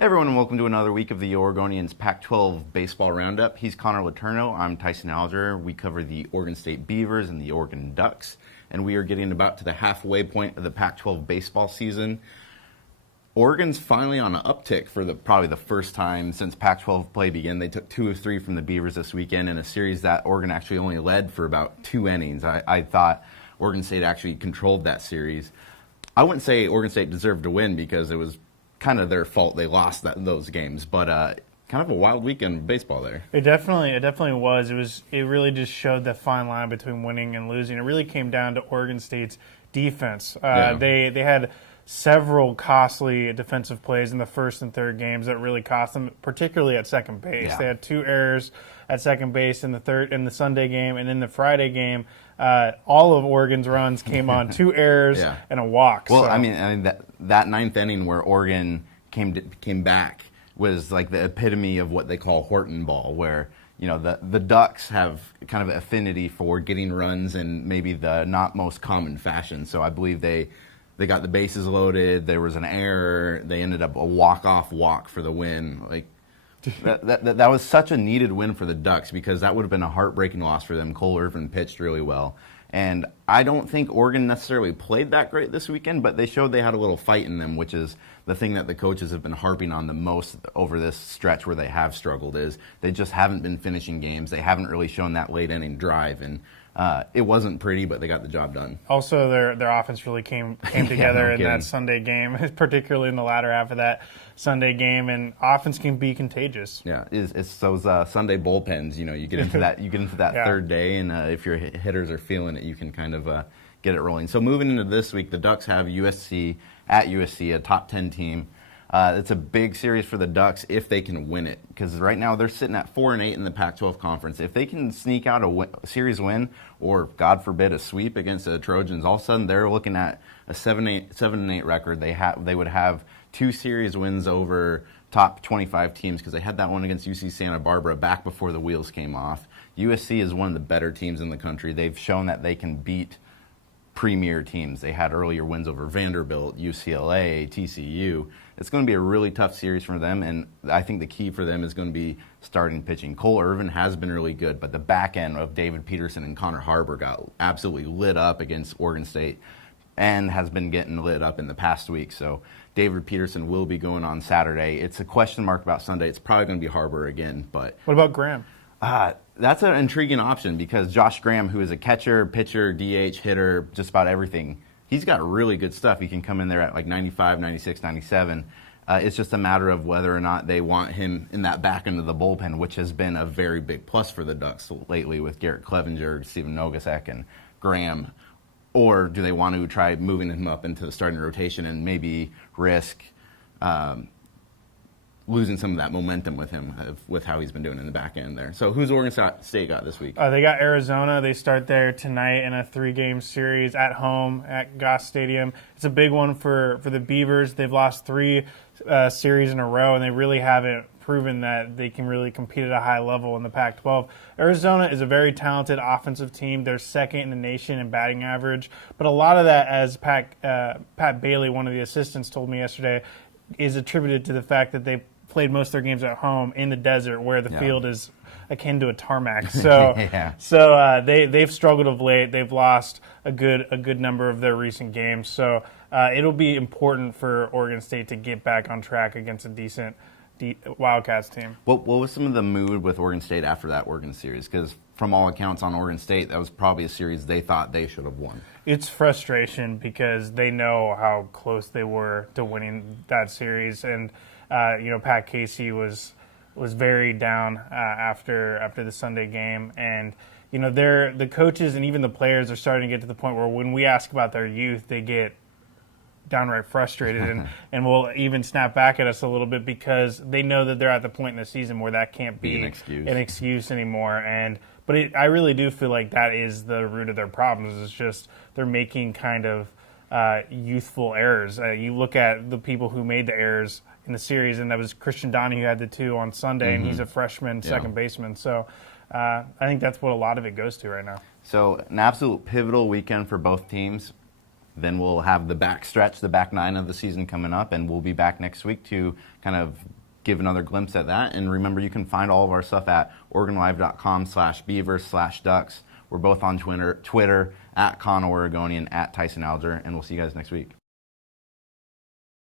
Hey everyone, and welcome to another week of the Oregonians Pac-12 Baseball Roundup. He's Connor Letourneau. I'm Tyson Alger. We cover the Oregon State Beavers and the Oregon Ducks, and we are getting about to the halfway point of the Pac-12 baseball season. Oregon's finally on an uptick for probably the first time since Pac-12 play began. They took 2 of 3 from the Beavers this weekend in a series that Oregon actually only led for about 2 innings. I thought Oregon State actually controlled that series. I wouldn't say Oregon State deserved to win because it was kind of their fault they lost those games, but kind of a wild weekend of baseball there. It definitely was. It really just showed the fine line between winning and losing. It really came down to Oregon State's defense. They had several costly defensive plays in the first and third games that really cost them, particularly at second base. Yeah. They had 2 errors at second base in the Sunday game, and in the Friday game, all of Oregon's runs came on 2 errors and a walk. Well, so. I mean that ninth inning where Oregon came back was like the epitome of what they call Horton ball, where the Ducks have kind of an affinity for getting runs in maybe the not most common fashion. So I believe they got the bases loaded. There was an error. They ended up a walk-off walk for the win. Like that was such a needed win for the Ducks because that would have been a heartbreaking loss for them. Cole Irvin pitched really well. And I don't think Oregon necessarily played that great this weekend, but they showed they had a little fight in them, which is the thing that the coaches have been harping on the most over this stretch where they have struggled is they just haven't been finishing games. They haven't really shown that late inning drive, and it wasn't pretty, but they got the job done. Also, their offense really came together in that Sunday game, particularly in the latter half of that Sunday game, and offense can be contagious. Yeah, it's those Sunday bullpens. You get into that third day, and if your hitters are feeling it, you can kind of get it rolling. So moving into this week, the Ducks have USC at USC, a top 10 team. It's a big series for the Ducks if they can win it, because right now they're sitting at 4-8 in the Pac-12 conference. If they can sneak out a series win, or God forbid a sweep against the Trojans, all of a sudden they're looking at a 7-8 record. They would have 2 series wins over top 25 teams because they had that one against UC Santa Barbara back before the wheels came off. USC is one of the better teams in the country. They've shown that they can beat premier teams. They had earlier wins over Vanderbilt, UCLA, TCU. It's going to be a really tough series for them, and I think the key for them is going to be starting pitching. Cole Irvin has been really good, but the back end of David Peterson and Connor Harbor got absolutely lit up against Oregon State and has been getting lit up in the past week. So David Peterson will be going on Saturday. It's a question mark about Sunday. It's probably going to be Harbor again. But what about Graham? That's an intriguing option because Josh Graham, who is a catcher, pitcher, DH, hitter, just about everything, he's got really good stuff. He can come in there at like 95, 96, 97. It's just a matter of whether or not they want him in that back end of the bullpen, which has been a very big plus for the Ducks lately with Garrett Clevenger, Steven Nogasek, and Graham. Or do they want to try moving him up into the starting rotation and maybe risk losing some of that momentum with him, with how he's been doing in the back end there. So who's Oregon State got this week? They got Arizona. They start there tonight in a 3-game series at home at Goss Stadium. It's a big one for the Beavers. They've lost 3 series in a row, and they really haven't proven that they can really compete at a high level in the Pac-12. Arizona is a very talented offensive team. They're second in the nation in batting average. But a lot of that, as Pat Bailey, one of the assistants, told me yesterday, is attributed to the fact that they played most of their games at home in the desert where the field is akin to a tarmac. So they've struggled of late. They've lost a good number of their recent games. So it'll be important for Oregon State to get back on track against a decent Wildcats team. What was some of the mood with Oregon State after that Oregon series? Because from all accounts on Oregon State, that was probably a series they thought they should have won. It's frustration because they know how close they were to winning that series. And Pat Casey was very down after the Sunday game, and the coaches and even the players are starting to get to the point where when we ask about their youth, they get downright frustrated and will even snap back at us a little bit because they know that they're at the point in the season where that can't be an excuse anymore. But I really do feel like that is the root of their problems. It's just they're making kind of youthful errors. You look at the people who made the errors in the series, and that was Christian Donahue had the 2 on Sunday, and he's a freshman second baseman. So I think that's what a lot of it goes to right now. So an absolute pivotal weekend for both teams. Then we'll have the back stretch, the back 9 of the season coming up, and we'll be back next week to kind of give another glimpse at that. And remember, you can find all of our stuff at OregonLive.com/Beavers/Ducks. We're both on Twitter at ConOregonian, at Tyson Alger, and we'll see you guys next week.